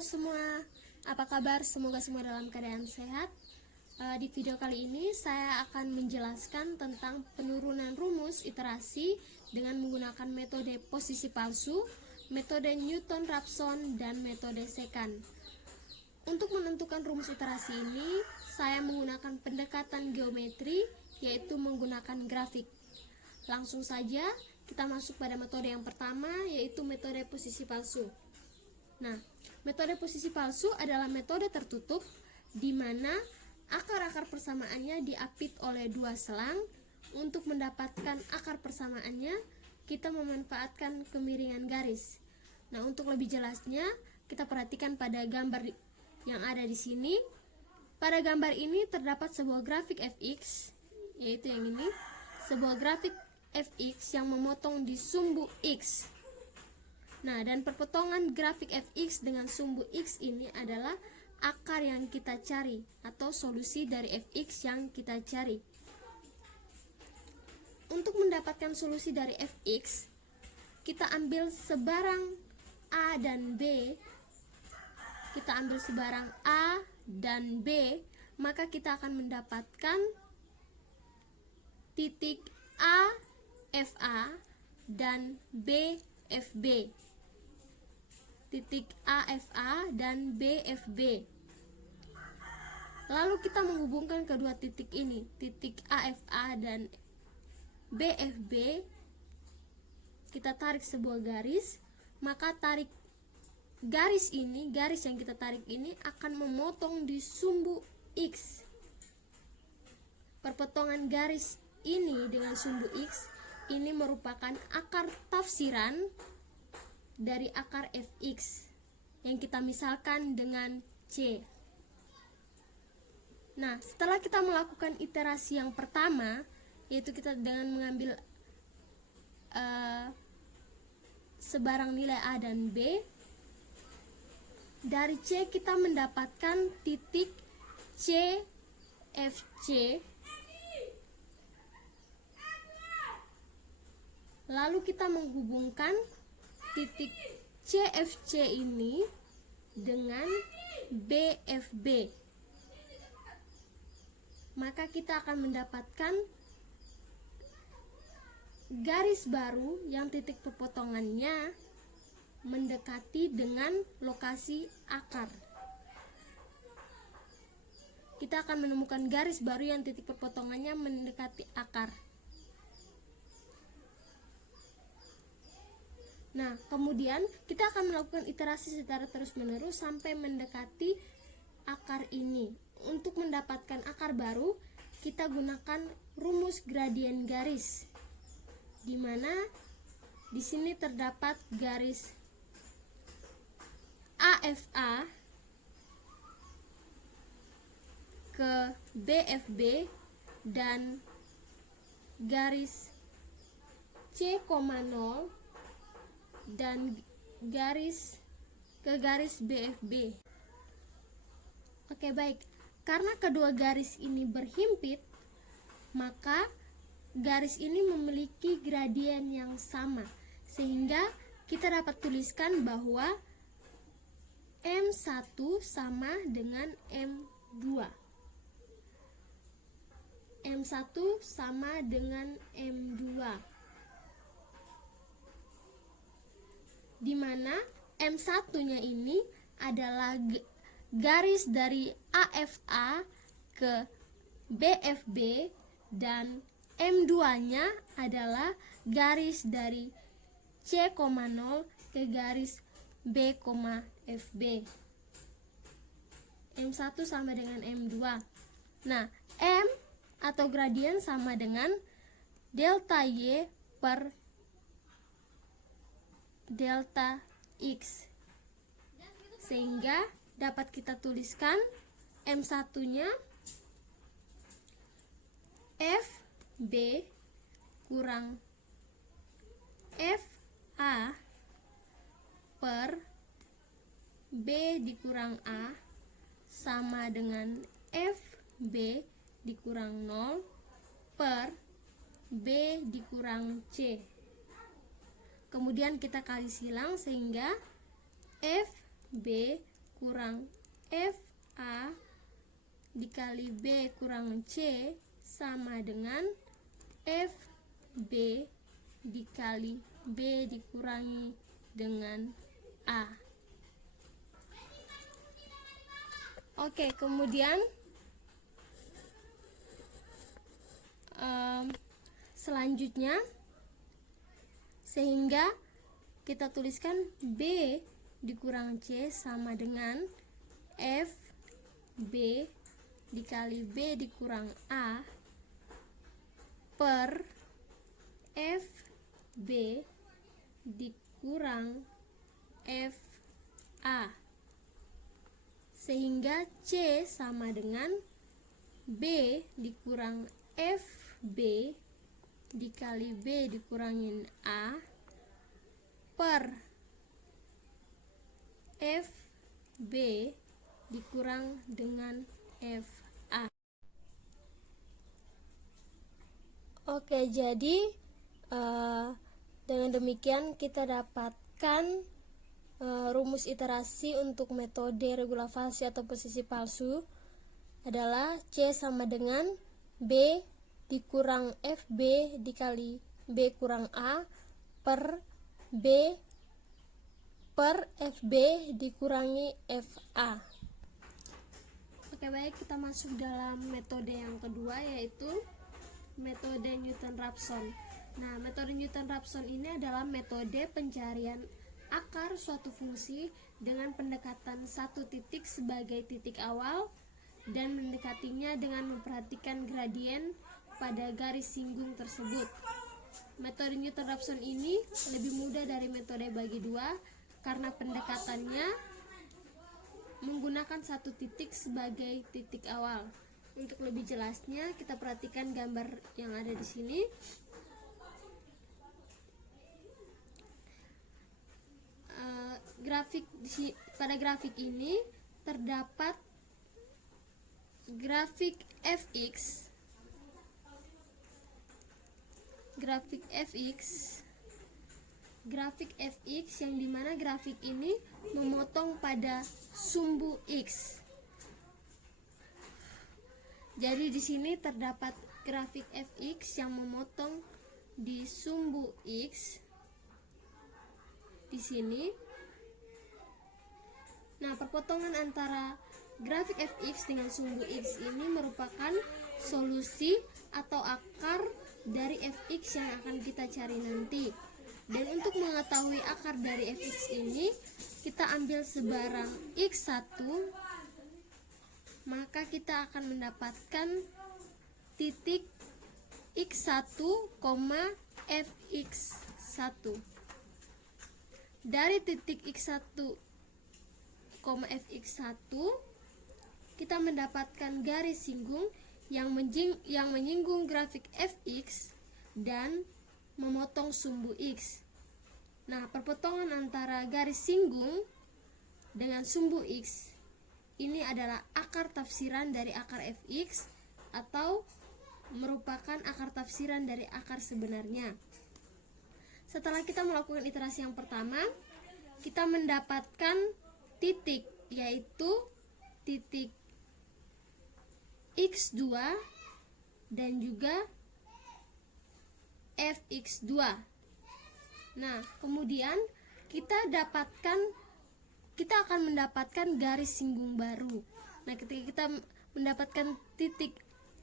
Halo semua, apa kabar? Semoga semua dalam keadaan sehat. Di video kali ini saya akan menjelaskan tentang penurunan rumus iterasi dengan menggunakan metode posisi palsu, metode Newton-Raphson, dan metode secant. Untuk menentukan rumus iterasi ini, saya menggunakan pendekatan geometri, yaitu menggunakan grafik. Langsung saja kita masuk pada metode yang pertama, yaitu metode posisi palsu. Nah, metode posisi palsu adalah metode tertutup di mana akar-akar persamaannya diapit oleh dua selang. Untuk mendapatkan akar persamaannya, kita memanfaatkan kemiringan garis. Nah, untuk lebih jelasnya, kita perhatikan pada gambar yang ada di sini. Pada gambar ini terdapat sebuah grafik fx, yaitu yang ini, sebuah grafik fx yang memotong di sumbu x. Nah, dan perpotongan grafik fx dengan sumbu x ini adalah akar yang kita cari atau solusi dari fx yang kita cari. Untuk mendapatkan solusi dari fx, kita ambil sebarang a dan b. Kita ambil sebarang a dan b, maka kita akan mendapatkan titik a fa dan b fb. Titik AFA dan BFB. Lalu kita menghubungkan kedua titik ini, titik AFA dan BFB. Kita tarik sebuah garis, maka tarik garis ini, garis yang kita tarik ini akan memotong di sumbu X. Perpotongan garis ini dengan sumbu X ini merupakan akar tafsiran dari akar fx yang kita misalkan dengan C. Nah, setelah kita melakukan iterasi yang pertama, yaitu kita dengan mengambil sebarang nilai A dan B, dari C kita mendapatkan titik CFC. Lalu kita menghubungkan titik CFC ini dengan BFB, maka kita akan mendapatkan garis baru yang titik perpotongannya mendekati dengan lokasi akar. Kita akan menemukan garis baru yang titik perpotongannya mendekati akar. Nah, kemudian kita akan melakukan iterasi secara terus-menerus sampai mendekati akar ini. Untuk mendapatkan akar baru, kita gunakan rumus gradien garis, di mana di sini terdapat garis AFA ke BFB dan garis C,0 dan garis ke garis BFB. Oke, baik. Karena kedua garis ini berhimpit, maka garis ini memiliki gradien yang sama, sehingga kita dapat tuliskan bahwa M1 sama dengan M2. M1 sama dengan M2. Di mana M1-nya ini adalah garis dari AFA ke BFB dan M2-nya adalah garis dari C,0 ke garis B,FB. M1 sama dengan M2. Nah, M atau gradien sama dengan delta Y per delta X, sehingga dapat kita tuliskan M1-nya FB kurang FA per B dikurang A sama dengan FB dikurang 0 per B dikurang C. Kemudian kita kali silang sehingga FB kurang FA dikali B kurang C sama dengan FB dikali B dikurangi dengan A. Oke, kemudian selanjutnya sehingga kita tuliskan B dikurang C sama dengan FB dikali B dikurang A per FB dikurang FA, sehingga C sama dengan B dikurang FB dikali B dikurangin A per FB dikurang dengan FA. Oke, jadi dengan demikian kita dapatkan rumus iterasi untuk metode regulasi atau posisi palsu adalah C sama dengan B dikurang FB dikali B kurang A per B per FB dikurangi FA. Oke, baik, kita masuk dalam metode yang kedua, yaitu metode Newton-Raphson. Nah, metode Newton-Raphson ini adalah metode pencarian akar suatu fungsi dengan pendekatan satu titik sebagai titik awal dan mendekatinya dengan memperhatikan gradien pada garis singgung tersebut. Metode Newton-Raphson ini lebih mudah dari metode bagi dua karena pendekatannya menggunakan satu titik sebagai titik awal. Untuk lebih jelasnya, kita perhatikan gambar yang ada di sini. Pada grafik ini terdapat grafik fx yang dimana grafik ini memotong pada sumbu x. Jadi di sini terdapat grafik fx yang memotong di sumbu x di sini. Nah, perpotongan antara grafik fx dengan sumbu x ini merupakan solusi atau akar dari fx yang akan kita cari nanti. Dan untuk mengetahui akar dari fx ini, kita ambil sebarang x1, maka kita akan mendapatkan titik x1, fx1. Dari titik x1, fx1 kita mendapatkan garis singgung yang menyinggung grafik fx dan memotong sumbu x. Nah, perpotongan antara garis singgung dengan sumbu x ini adalah akar tafsiran dari akar fx atau merupakan akar tafsiran dari akar sebenarnya. Setelah kita melakukan iterasi yang pertama, kita mendapatkan titik, yaitu titik x2 dan juga fx2. Nah, kemudian kita akan mendapatkan garis singgung baru. Nah, ketika kita mendapatkan titik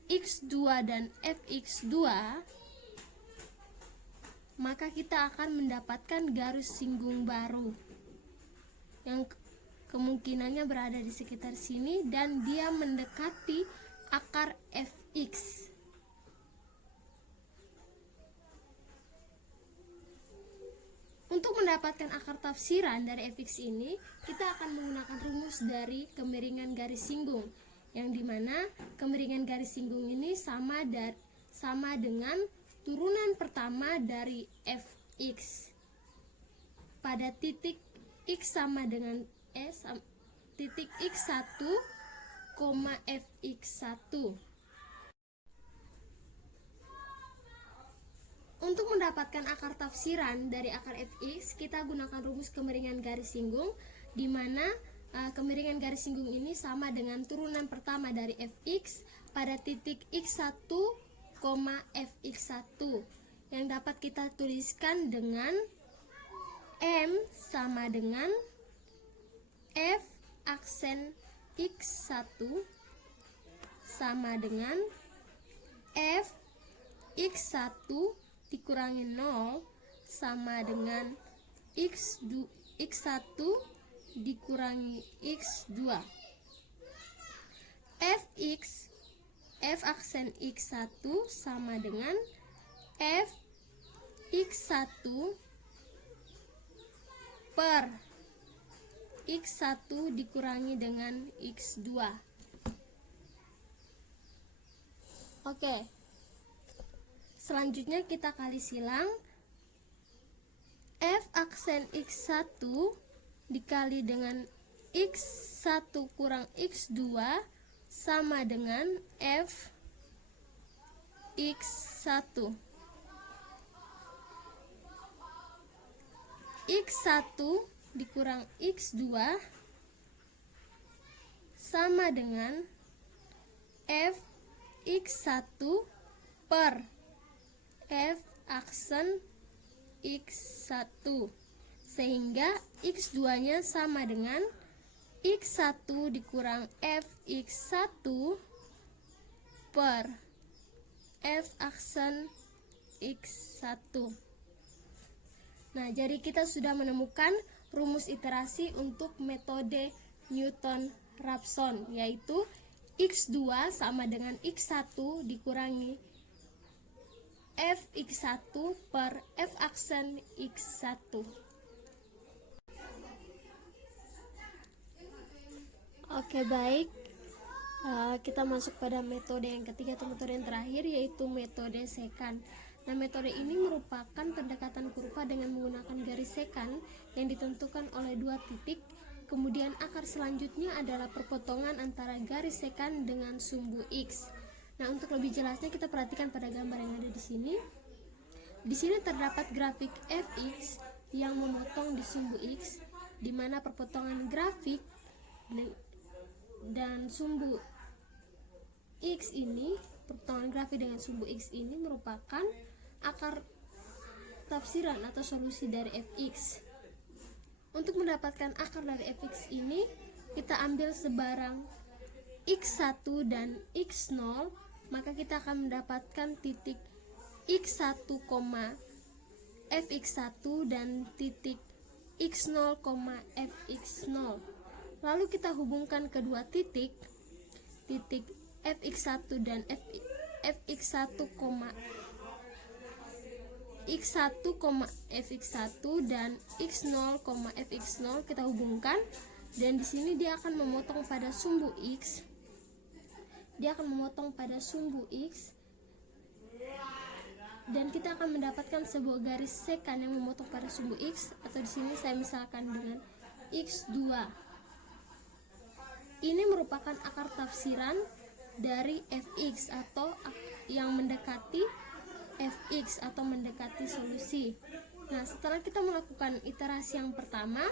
x2 dan fx2, maka kita akan mendapatkan garis singgung baru yang kemungkinannya berada di sekitar sini dan dia mendekati akar fx. Untuk mendapatkan akar tafsiran dari fx ini, kita akan menggunakan rumus dari kemiringan garis singgung, yang dimana kemiringan garis singgung ini sama dengan turunan pertama dari fx pada titik x sama dengan titik x1, fx1. Untuk mendapatkan akar tafsiran dari akar fx, kita gunakan rumus kemiringan garis singgung, di mana kemiringan garis singgung ini sama dengan turunan pertama dari fx pada titik x1, fx1 yang dapat kita tuliskan dengan M sama dengan F aksen x1 sama dengan F x1 dikurangi 0 sama dengan x1 dikurangi x2. F aksen x1 sama dengan F x1 per x1 dikurangi dengan x2. Oke. Selanjutnya kita kali silang. F aksen x1 dikali dengan x1 kurang x2 sama dengan F x1. X1 dikurang x2 sama dengan F x1 per F aksen x1, sehingga x2 nya sama dengan x1 dikurang F x1 per F aksen x1. Nah, jadi kita sudah menemukan rumus iterasi untuk metode Newton-Raphson, yaitu x2 sama dengan x1 dikurangi fx1 per f aksen x1. Oke, baik. Kita masuk pada metode yang ketiga atau metode yang terakhir, yaitu metode sekant. Nah, metode ini merupakan pendekatan kurva dengan menggunakan garis sekant yang ditentukan oleh dua titik. Kemudian akar selanjutnya adalah perpotongan antara garis sekant dengan sumbu X. Nah, untuk lebih jelasnya kita perhatikan pada gambar yang ada di sini. Di sini terdapat grafik fx yang memotong di sumbu X, di mana perpotongan grafik dan sumbu X ini, perpotongan grafik dengan sumbu X ini merupakan akar tafsiran atau solusi dari fx. Untuk mendapatkan akar dari fx ini, kita ambil sebarang x1 dan x0, maka kita akan mendapatkan titik x1, fx1 dan titik x0, fx0. Lalu kita hubungkan kedua titik fx1 dan fx1, x1, fx1 dan x0, fx0 kita hubungkan, dan di sini dia akan memotong pada sumbu X. Dan kita akan mendapatkan sebuah garis sekant yang memotong pada sumbu X, atau di sini saya misalkan dengan x2. Ini merupakan akar tafsiran dari fx atau yang mendekati fx atau mendekati solusi. Nah, setelah kita melakukan iterasi yang pertama,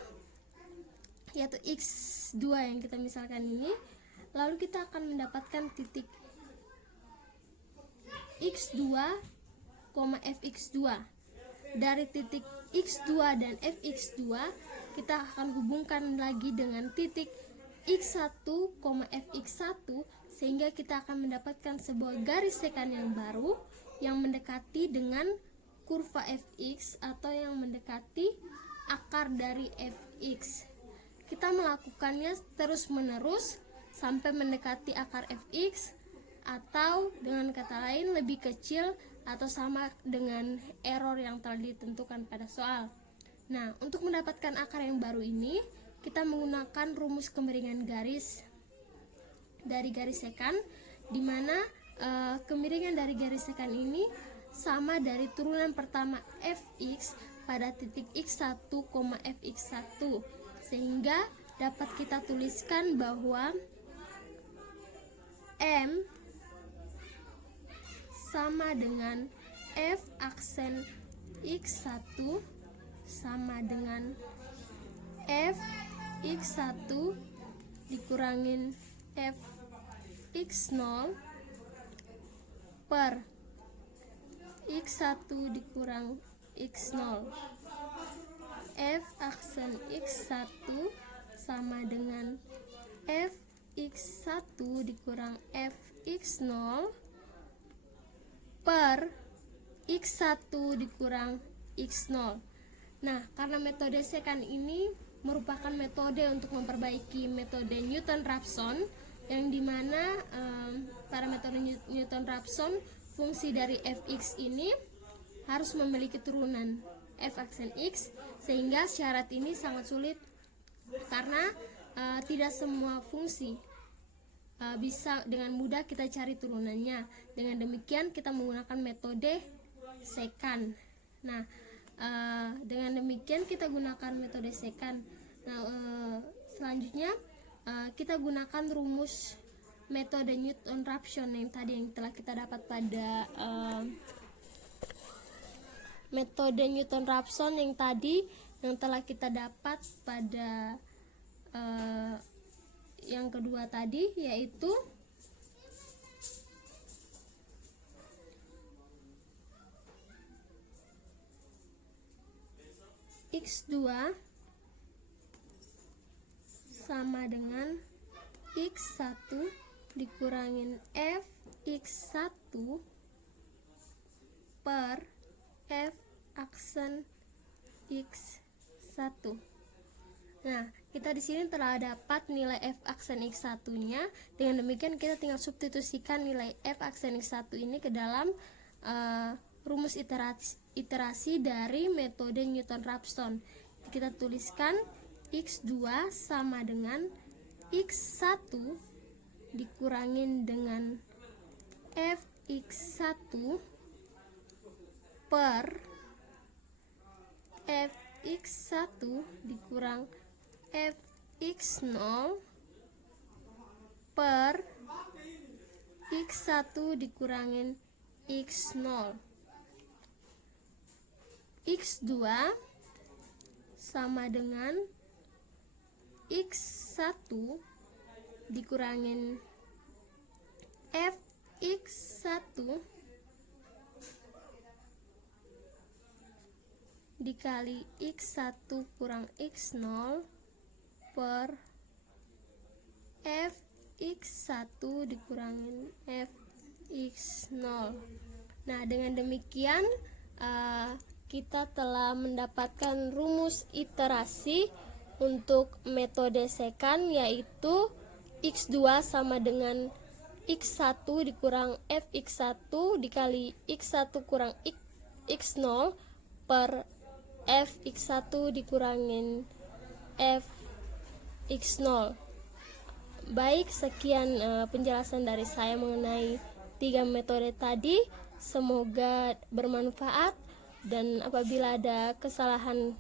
yaitu x2 yang kita misalkan ini, lalu kita akan mendapatkan titik x2, fx2. Dari titik x2 dan fx2 kita akan hubungkan lagi dengan titik x1, fx1, sehingga kita akan mendapatkan sebuah garis sekant yang baru yang mendekati dengan kurva fx atau yang mendekati akar dari fx. Kita melakukannya terus-menerus sampai mendekati akar fx, atau dengan kata lain lebih kecil atau sama dengan error yang telah ditentukan pada soal. Nah, untuk mendapatkan akar yang baru ini, kita menggunakan rumus kemiringan garis dari garis sekant, di mana kemiringan dari garis sekant ini sama dari turunan pertama fx pada titik x1, fx1, sehingga dapat kita tuliskan bahwa M sama dengan F aksen x1 sama dengan F X1 dikurangin Fx0 per X1 dikurang X0. F aksen X1 sama dengan Fx1 dikurang Fx0 per X1 dikurang X0. Nah, karena metode secant ini merupakan metode untuk memperbaiki metode Newton-Raphson, yang dimana pada metode Newton-Raphson fungsi dari fx ini harus memiliki turunan f aksen x, sehingga syarat ini sangat sulit karena tidak semua fungsi bisa dengan mudah kita cari turunannya. Dengan demikian kita menggunakan metode secant. Nah, dengan demikian kita gunakan metode secant. Nah, selanjutnya kita gunakan rumus metode Newton-Raphson yang tadi yang telah kita dapat pada metode Newton-Raphson yang tadi yang telah kita dapat pada yang kedua tadi, yaitu X2 sama dengan X1 dikurangin Fx1 per F aksen X1. Nah, kita di sini telah dapat nilai F aksen X1-nya. Dengan demikian kita tinggal substitusikan nilai F aksen X1 ini ke dalam rumus iterasi dari metode Newton-Raphson. Kita tuliskan X2 sama dengan X1 dikurangin dengan Fx1 per Fx1 dikurang Fx0 per X1 dikurangin X0. X2 sama dengan X1 dikurangin Fx1 dikali X1 kurang X0 per Fx1 dikurangin Fx0. Nah, dengan demikian kita telah mendapatkan rumus iterasi untuk metode secant, yaitu X2 sama dengan X1 dikurang Fx1 dikali X1 kurang X0 per Fx1 dikurangin Fx0. Baik, sekian penjelasan dari saya mengenai 3 metode tadi. Semoga bermanfaat, dan apabila ada kesalahan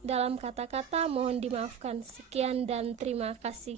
dalam kata-kata mohon dimaafkan. Sekian dan terima kasih.